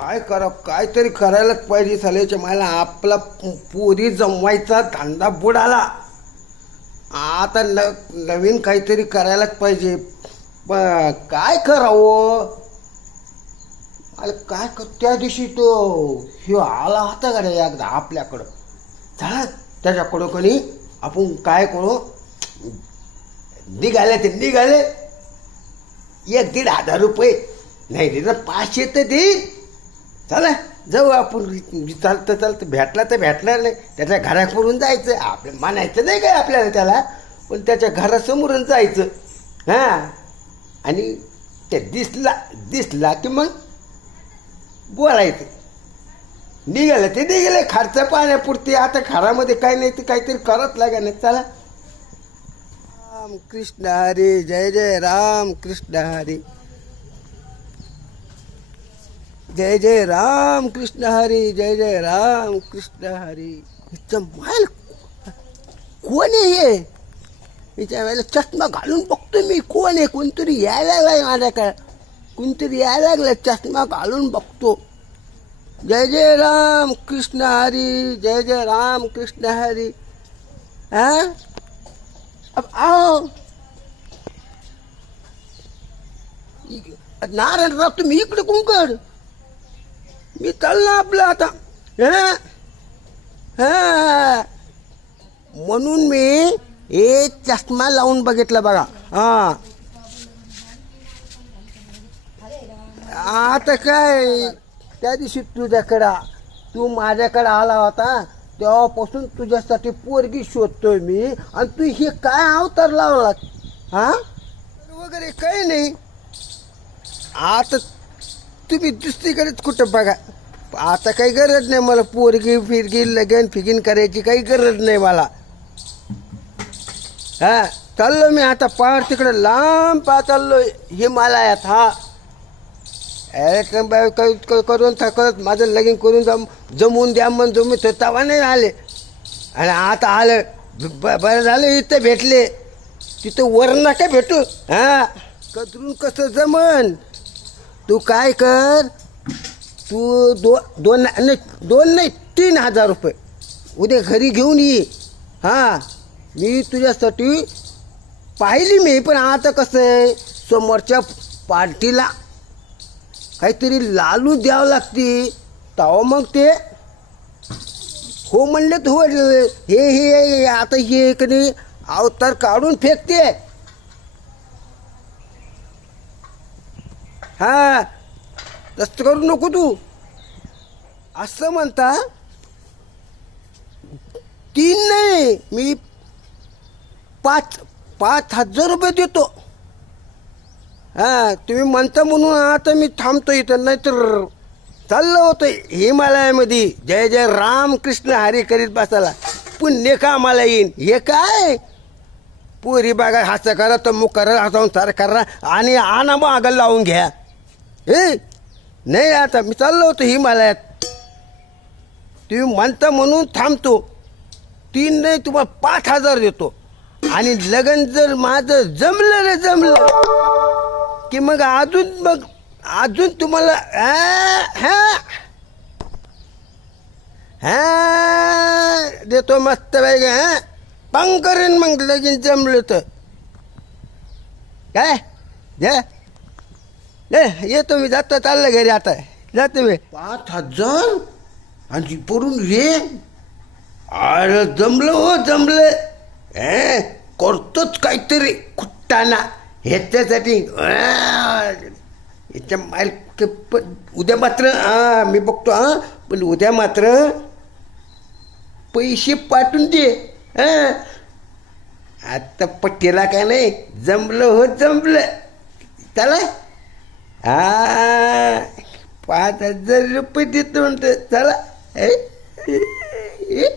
काय करा काहीतरी करायलाच पाहिजे साल्याच्या मला आपला पुरी पोरी जमवायचा धंदा बुडाला. आता न नवीन काहीतरी करायलाच पाहिजे. प काय करावं? मला काय कर त्या दिवशी तो ह्यो आला होता का रे एकदा आपल्याकडं? चला त्याच्याकडं कोणी आपण काय करू? निघाले ते निघाले. एक दीड हजार रुपये. नाही दिलं पाचशे तर देईल चला जाऊ आपण. चालतं चालतं. भेटला तर भेटणार नाही. त्याच्या घरापुरून जायचं. आपलं मानायचं नाही काय आपल्याला त्याला. पण त्याच्या घरासमोरून जायचं. हां? आणि ते दिसला दिसला की मग बोलायचं. निघालं ते निघालं. खर्च पाण्यापुरती. आता घरामध्ये काही नाही ते काहीतरी करत लागा नाही चला. राम कृष्ण हरे. जय जय. राम कृष्ण हरे. जय जय राम कृष्ण हरी जय जय राम कृष्ण हरी. हिचं माल कोण आहे हे? हिच्या वेळेला चष्मा घालून बघतो मी. कोण आहे? कोणतरी यायला लागलाय माझ्याकडे. कोणतरी यायला लागलाय चष्मा घालून बघतो. जय जय राम कृष्ण हरी जय जय राम कृष्ण हरी. हा अब आओ. नारायण राव तुम्ही इकडे कुंकड मी चालला आपलं आता हा हा म्हणून मी हे चष्मा लावून बघितला बघा. हा. आता काय? त्या दिवशी तुझ्याकडं तू माझ्याकडं आला होता तेव्हापासून तुझ्यासाठी पोरगी शोधतोय मी आणि तू हे काय अवतार लावला हा? वगैरे काही नाही. आता तुम्ही दुसरीकडेच कुठं बघा. आता काही गरज नाही मला पोरगी फिरगी लगेन फिगिन करायची काही गरज नाही मला. हा चाललो मी आता पार तिकडे लांब पा चाललो हिमालयात हा. अरे क- करून थकत माझं लगीन करून जम जमवून द्या म्हणून जमून तवा नाही आले. आणि आता आलं बरं झालं इथं भेटले. तिथं वर काय भेटू हा. कदरून कसं जमन? तू काय कर? तू दो दोन नाही दोन नाही तीन हजार रुपये. उद्या घरी घेऊन ये. हां मी तुझ्यासाठी पाहिली मी पण आता कसं आहे? समोरच्या पार्टीला काहीतरी लालू द्यावं लागते. तेव्हा मग ते हो म्हणले तर हो हे हे आता हे कधी अवतार काढून फेकते. हा. जास्त करू नको तू. असं म्हणता? तीन नाही मी पाच पाच हजार रुपये देतो. हा तुम्ही म्हणता म्हणून आता मी थांबतो इथं नाहीतर चाललं होतं हिमालयामध्ये. जय जय राम कृष्ण हरी करीत बसायला. पुण्य कामाला येईन. हे काय? पुरी बागा हास करा तमुक करा हसावून सारं करा आणि आणा मागं लावून घ्या. हे? नाही आता मी चाललो होतो हिमालयात. तुम्ही म्हणता म्हणून थांबतो. तीन नाही तुम्हाला पाच हजार देतो. आणि लगन जर माझं जमलं रे जमलं. की मग अजून मग अजून तुम्हाला हा? देतो मस्त बाई हा? पंग करेन मग लगीन जमलं तर. काय? द्या. ए येतो मी जातो चाललं घरी आता. जातो मी पाच हजार? आणि पडून रे अरे जमलं हो जमलं. ए करतोच काहीतरी कुट्टाना. ह्याच्यासाठी याच्या माल पण उद्या मात्र हा मी बघतो हा पण उद्या मात्र पैसे पाठवून दे आता पट्टीला काय नाही? जमलं हो जमलं. चला. हा पाच हजार रुपये देतो म्हणतो चला ए? ए?